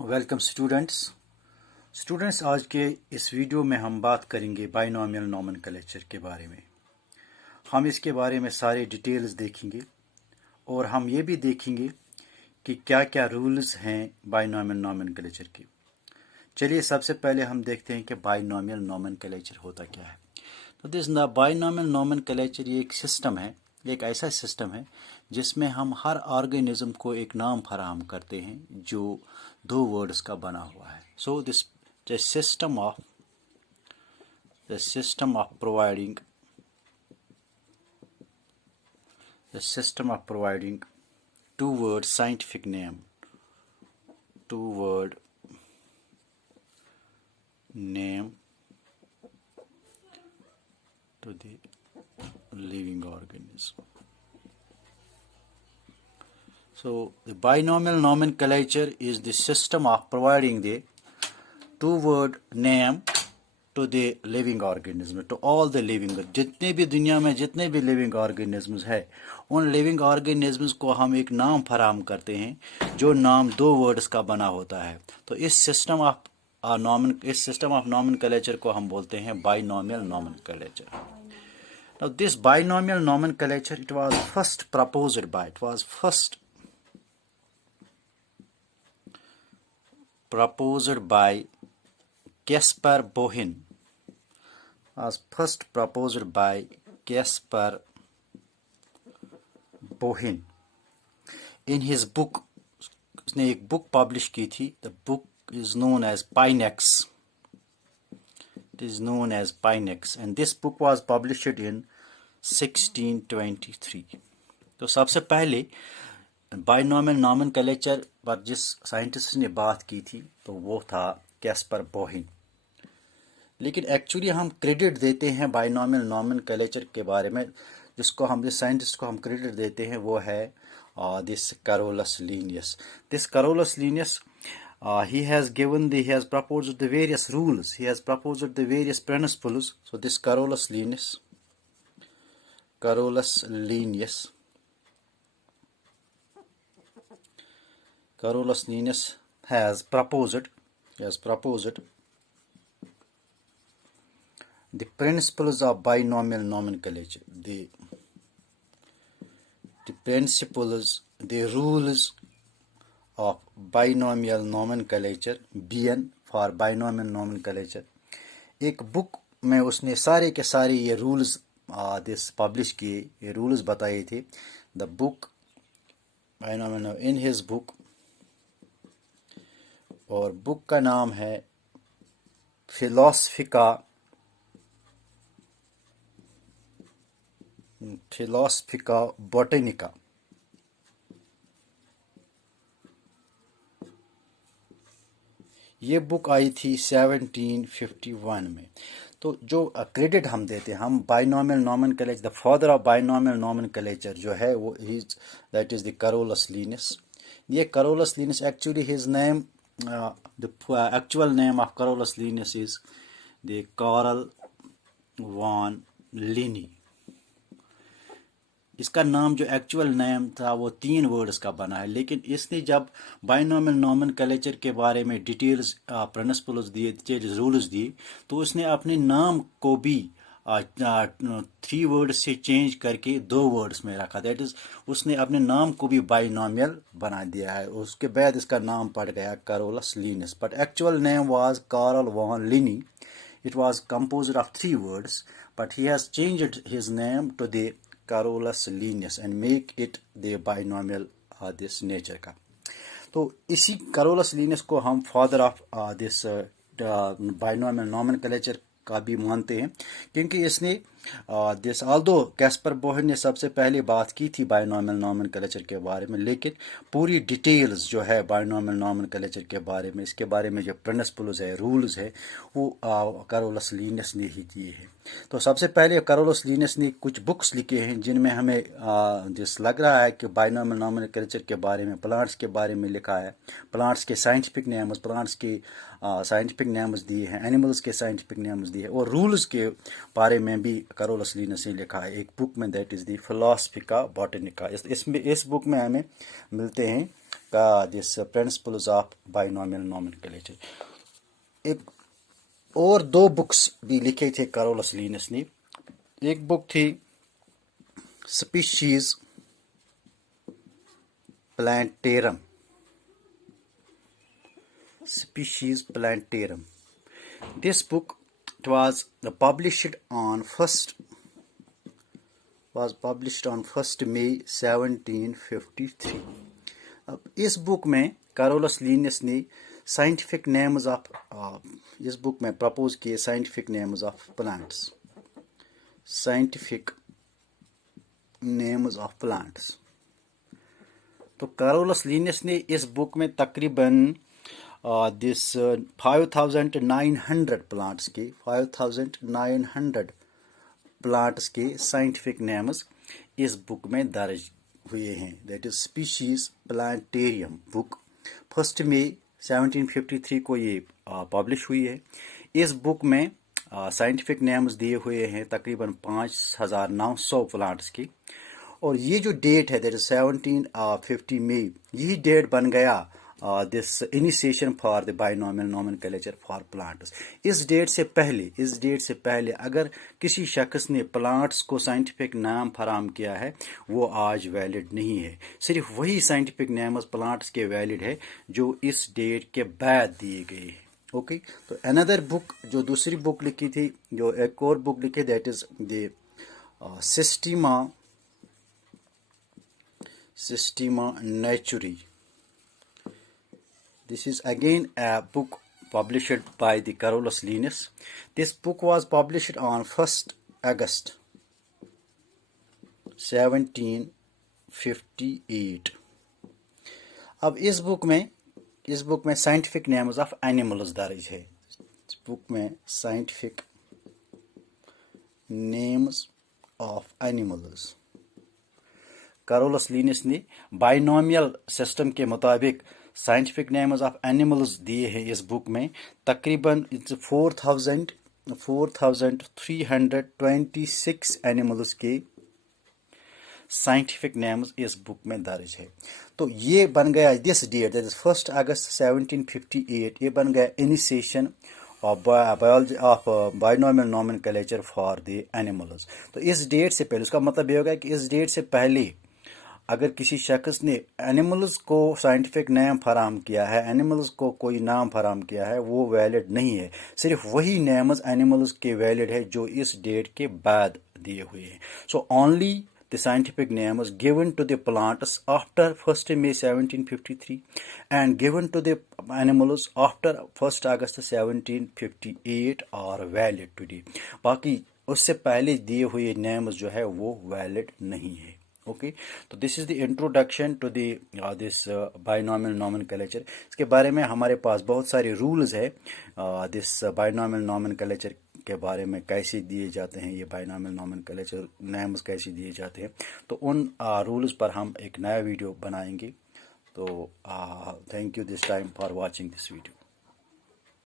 Welcome students आज के इस वीडियो में हम बात करेंगे बाइनोमियल नोमेनक्लेचर के बारे में। हम इसके बारे में सारे डिटेल्स देखेंगे और हम ये भी देखेंगे कि क्या क्या रूल्स हैं बाइनोमियल नोमेनक्लेचर के। चलिए सबसे पहले हम देखते हैं कि बाइनोमियल नोमेनक्लेचर होता क्या है। तो दिस बाइनोमियल नोमेनक्लेचर ये एक सिस्टम है, एक ऐसा सिस्टम है जिसमें हम हर ऑर्गेनिज्म को एक नाम फराहम करते हैं जो दो वर्ड्स का बना हुआ है। So this the system of providing two word scientific name to the living organism. So the binomial nomenclature is the system of providing the two word name to the living organism, to all the living, जितने भी दुनिया में जितने भी living organisms है उन living organisms को हम एक नाम फराहम करते हैं जो नाम दो वर्ड्स का बना होता है। तो इस सिस्टम ऑफ नोमेनक्लेचर को हम बोलते हैं binomial nomenclature. Now this binomial nomenclature it was first proposed by Caspar Bohin. Was first proposed by Caspar Bohin in his book. उसने एक बुक पब्लिश की थी। The book is known as Pinax. It is known as Pinax and this book was published in 1623. तो सबसे पहले binomial nomenclature पर जिस scientist ने बात की थी तो वो था कैस्पर बोहिन। लेकिन एक्चुअली हम क्रेडिट देते हैं बाइनोमियल नोमेनक्लेचर के बारे में, जिस साइंटिस्ट को हम क्रेडिट देते हैं वो है this Carolus Linnaeus. This Carolus Linnaeus he has proposed the various rules, he has proposed the various principles. So this Carolus Linnaeus has proposed the principles of binomial nomenclature, the rules of binomial nomenclature, BN for binomial nomenclature। एक book में उसने सारे के सारे ये rules publish किए, ये rules बताए थे। The book binomial in his book, और बुक का नाम है Philosophica Botanica। ये बुक आई थी 1751 में। तो जो क्रेडिट हम देते हैं, हम binomial nomenclature, the father of binomial nomenclature जो है वो that is the Carolus Linnaeus. ये Carolus Linnaeus actually his name, the actual name of Carolus Linnaeus is the Carl von Linne. इसका नाम जो एक्चुअल नेम था वो 3 वर्ड्स का बना है, लेकिन इसने जब बाइनोमियल नोमेनक्लेचर के बारे में डिटेल्स प्रिंसिपल्स दिए, रूल्स दिए, तो उसने अपने नाम को भी 3 वर्ड्स से चेंज करके 2 वर्ड्स में रखा। दैट इज उसने अपने नाम को भी बाइनोमियल बना दिया है। उसके बाद इसका नाम पड़ गया Carolus Linnaeus, but actual name was Carl von Linné. It was composed of 3 words, but he has changed his name to the Carolus Linnaeus and make it the binomial this nature का। तो इसी Carolus Linnaeus को हम father of this binomial nomenclature का भी मानते हैं, क्योंकि इसने दिस ऑल्दो कैस्पर बोहिन ने सबसे पहले बात की थी बाइनोमियल नोमेनक्लेचर के बारे में, लेकिन पूरी डिटेल्स जो है बाइनोमियल नोमेनक्लेचर के बारे में, इसके बारे में जो प्रिंसिपल्स है, रूल्स है, वो कैरोलस लिनियस ने ही दिए हैं। तो सबसे पहले कैरोलस लिनियस ने कुछ बुक्स लिखे हैं जिनमें हमें जिस लग रहा है कि बाइनोमियल नोमेनक्लेचर के बारे में, प्लांट्स के बारे में लिखा है, प्लांट्स के साइंटिफिक नेम्स दिए हैं, एनिमल्स के साइंटिफिक नेम्स दिए हैं, और रूल्स के बारे में भी करोलस लीनस ने लिखा है एक बुक में, दैट इज़ द फिलोसफिका बॉटनिका। इस बुक में हमें मिलते हैं का this principles of binomial nomenclature. एक और दो बुक्स भी लिखे थे करोलस लीनस ने। एक बुक थी species plantarum, species plantarum. This book was published on 1st May 1753. अब इस बुक में कैरोलस लीनियस ने साइंटिफिक नेम्स ऑफ इस बुक में प्रपोज किए scientific names of plants, scientific names of plants. तो कैरोलस लीनियस ने इस बुक में तकरीबन this 5,900 प्लांट्स के 5,900 प्लांट्स के साइंटिफिक नेम्स इस बुक में दर्ज हुए हैं। That is species plantarum book 1 मई 1753 को ये पब्लिश हुई है। इस बुक में साइंटिफिक नेम्स दिए हुए हैं तकरीबन 5,900 प्लांट्स की। और ये जो डेट है दैट इज 1750 मई, यही डेट बन गया this initiation for the binomial nomenclature for plants. इस डेट से पहले अगर किसी शख्स ने प्लांट्स को साइंटिफिक नाम फराम किया है वो आज वैलिड नहीं है। सिर्फ वही साइंटिफिक नेम्स प्लांट्स के वैलिड है जो इस डेट के बाद दिए गए हैं। ओके, तो अनदर बुक जो दूसरी बुक लिखी थी, जो एक और बुक लिखी, that is the Systema Naturae. This is again a book published by the Carolus Linnaeus. This book was published on 1st August 1758. अब इस बुक में साइंटिफिक नेम्स ऑफ एनिमल्स दर्ज है। इस बुक में scientific names of animals Carolus Linnaeus ने binomial system के मुताबिक साइंटिफिक नेम्स ऑफ एनिमल्स दिए हैं इस बुक में। तकरीबन 4,326 एनिमल्स के साइंटिफिक नेम्स इस बुक में दर्ज है। तो ये बन गया दिस डेट, दैट इज 1 अगस्त 1758, ये बन गया initiation of biology of binomial nomenclature for the animals. तो इस डेट से पहले, उसका मतलब ये होगा कि इस डेट से पहले अगर किसी शख्स ने एनिमल्स को साइंटिफिक नेम फराम किया है, एनिमल्स को कोई नाम फराम किया है, वो वैलिड नहीं है। सिर्फ वही नेम्स एनिमल्स के वैलिड है जो इस डेट के बाद दिए हुए हैं। So only the scientific names given to the plants after 1 May 1753 and given to the animals after 1 August 1758 are valid today. बाकी उससे पहले दिए हुए नेम्स जो है वो वैलिड नहीं है। ओके, तो this is the introduction to this binomial nomenclature. इसके बारे में हमारे पास बहुत सारे रूल्स है दिस बाइनोमियल नोमेनक्लेचर के बारे में, कैसे दिए जाते हैं ये बाइनोमियल नोमेनक्लेचर नेम्स कैसे दिए जाते हैं। तो उन रूल्स पर हम एक नया वीडियो बनाएंगे। तो thank you this time for watching this video.